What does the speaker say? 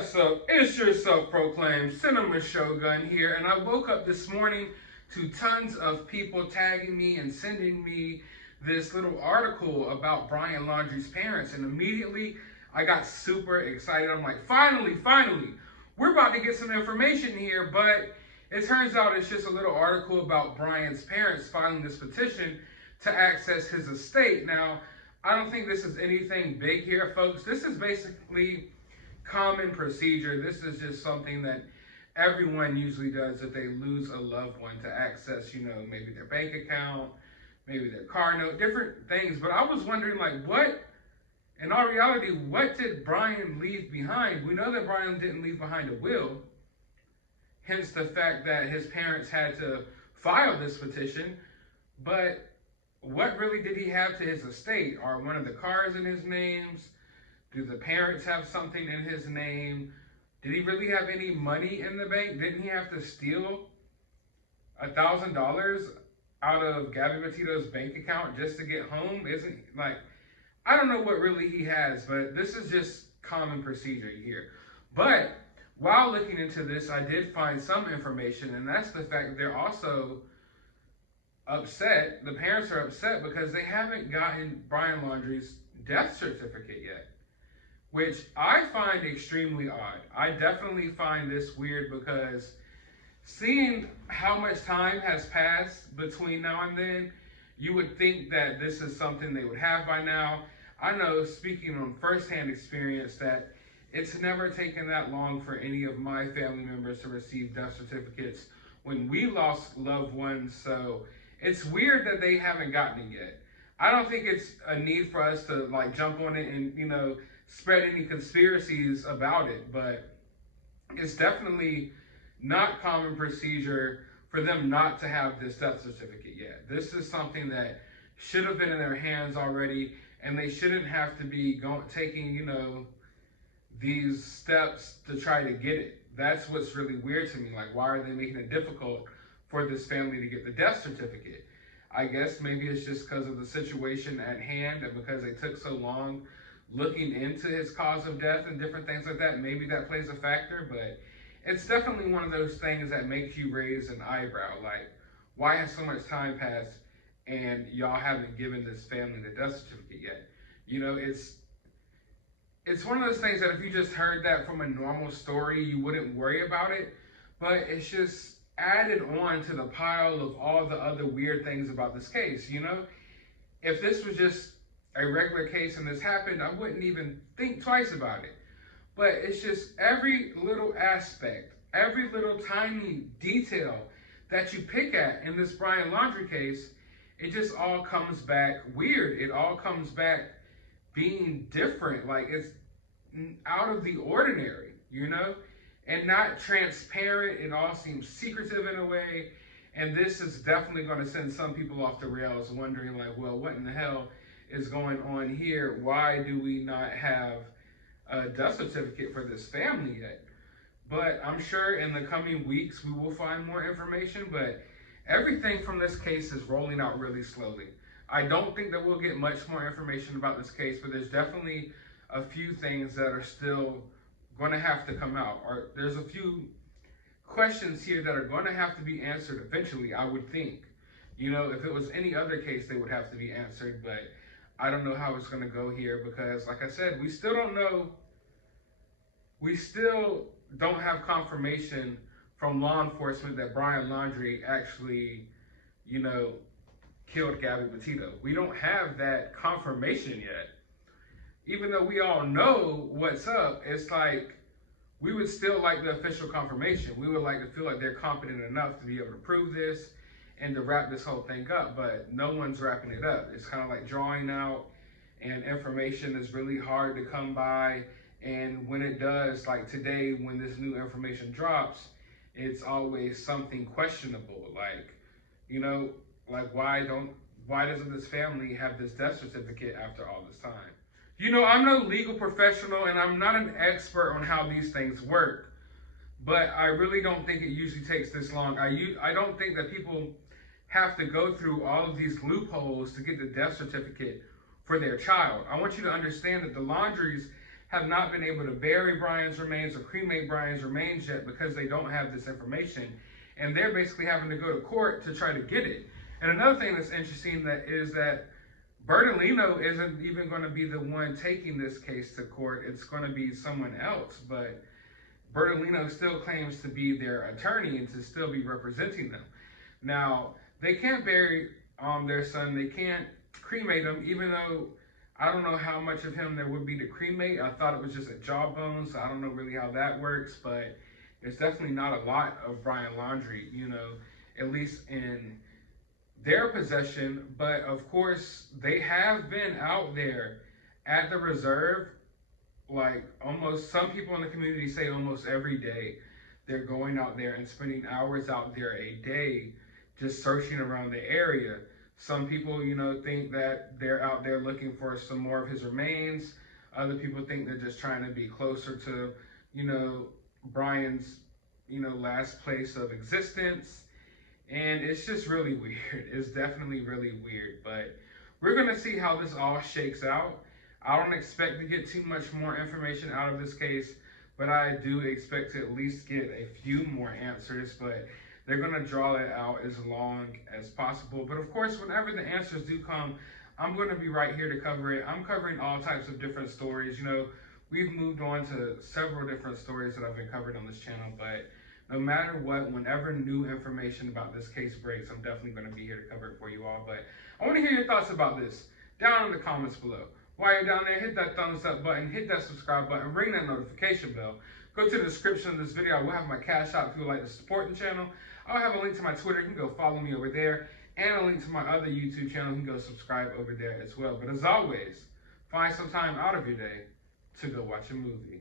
What's up? It's your self-proclaimed Cinema Shogun here, and I woke up this morning to tons of people tagging me and sending me this little article about Brian Laundrie's parents, and immediately I got super excited. I'm like, finally, we're about to get some information here, but it turns out it's just a little article about Brian's parents filing this petition to access his estate. Now, I don't think this is anything big here, folks. This is basically common procedure. This is just something that everyone usually does if they lose a loved one, to access, maybe their bank account, maybe their car note, different things. But I was wondering, in all reality, what did Brian leave behind? We know that Brian didn't leave behind a will, hence the fact that his parents had to file this petition. But what really did he have to his estate? Are one of the cars in his names? Do the parents have something in his name? Did he really have any money in the bank? Didn't he have to steal $1,000 out of Gabby Petito's bank account just to get home? I don't know what really he has, but this is just common procedure here. But while looking into this, I did find some information, and that's the fact that they're also upset. The parents are upset because they haven't gotten Brian Laundrie's death certificate yet, which I find extremely odd. I definitely find this weird because seeing how much time has passed between now and then, you would think that this is something they would have by now. I know, speaking from firsthand experience, that it's never taken that long for any of my family members to receive death certificates when we lost loved ones. So it's weird that they haven't gotten it yet. I don't think it's a need for us to jump on it and, spread any conspiracies about it, but it's definitely not common procedure for them not to have this death certificate yet. This is something that should have been in their hands already, and they shouldn't have to be taking, these steps to try to get it. That's what's really weird to me. Why are they making it difficult for this family to get the death certificate? I guess maybe it's just because of the situation at hand and because they took so long looking into his cause of death and different things like that. Maybe that plays a factor, but it's definitely one of those things that makes you raise an eyebrow. Why has so much time passed and y'all haven't given this family the death certificate yet? It's one of those things that if you just heard that from a normal story, you wouldn't worry about it, but it's just added on to the pile of all the other weird things about this case. If this was just a regular case and this happened, I wouldn't even think twice about it. But it's just every little aspect, every little tiny detail that you pick at in this Brian Laundrie case, it just all comes back weird. It all comes back being different. It's out of the ordinary, and not transparent. It all seems secretive in a way. And this is definitely going to send some people off the rails, wondering well, what in the hell is going on here? Why do we not have a death certificate for this family yet? But I'm sure in the coming weeks we will find more information, but everything from this case is rolling out really slowly. I don't think that we'll get much more information about this case, but there's definitely a few things that are still going to have to come out, or there's a few questions here that are going to have to be answered eventually, I would think. If it was any other case, they would have to be answered, but I don't know how it's going to go here because, like I said, we still don't know. We still don't have confirmation from law enforcement that Brian Laundrie actually, killed Gabby Petito. We don't have that confirmation yet. Even though we all know what's up, it's we would still like the official confirmation. We would like to feel like they're competent enough to be able to prove this and to wrap this whole thing up, but no one's wrapping it up. It's kind of like drawing out, and information is really hard to come by. And when it does, today, when this new information drops, it's always something questionable. Why doesn't this family have this death certificate after all this time? I'm no legal professional and I'm not an expert on how these things work, but I really don't think it usually takes this long. I don't think that people have to go through all of these loopholes to get the death certificate for their child. I want you to understand that the Laundries have not been able to bury Brian's remains or cremate Brian's remains yet because they don't have this information. And they're basically having to go to court to try to get it. And another thing that's interesting is that Bertolino isn't even going to be the one taking this case to court. It's going to be someone else. But Bertolino still claims to be their attorney and to still be representing them. Now, they can't bury their son. They can't cremate him, even though I don't know how much of him there would be to cremate. I thought it was just a jawbone, so I don't know really how that works, but it's definitely not a lot of Brian Laundrie, you know, at least in their possession. But of course, they have been out there at the reserve, like almost, some people in the community say almost every day. They're going out there and spending hours out there a day just searching around the area. Some people, you know, think that they're out there looking for some more of his remains. Other people think they're just trying to be closer to, you know, Brian's, you know, last place of existence. And it's just really weird. It's definitely really weird. But we're going to see how this all shakes out. I don't expect to get too much more information out of this case, but I do expect to at least get a few more answers. But they're going to draw it out as long as possible. But of course, whenever the answers do come, I'm going to be right here to cover it. I'm covering all types of different stories. You know, we've moved on to several different stories that I've been covered on this channel. But no matter what, whenever new information about this case breaks, I'm definitely going to be here to cover it for you all. But I want to hear your thoughts about this down in the comments below. While you're down there, hit that thumbs up button, hit that subscribe button, ring that notification bell. Go to the description of this video. I will have my Cash App if you would like to support the channel. I'll have a link to my Twitter. You can go follow me over there. And a link to my other YouTube channel. You can go subscribe over there as well. But as always, find some time out of your day to go watch a movie.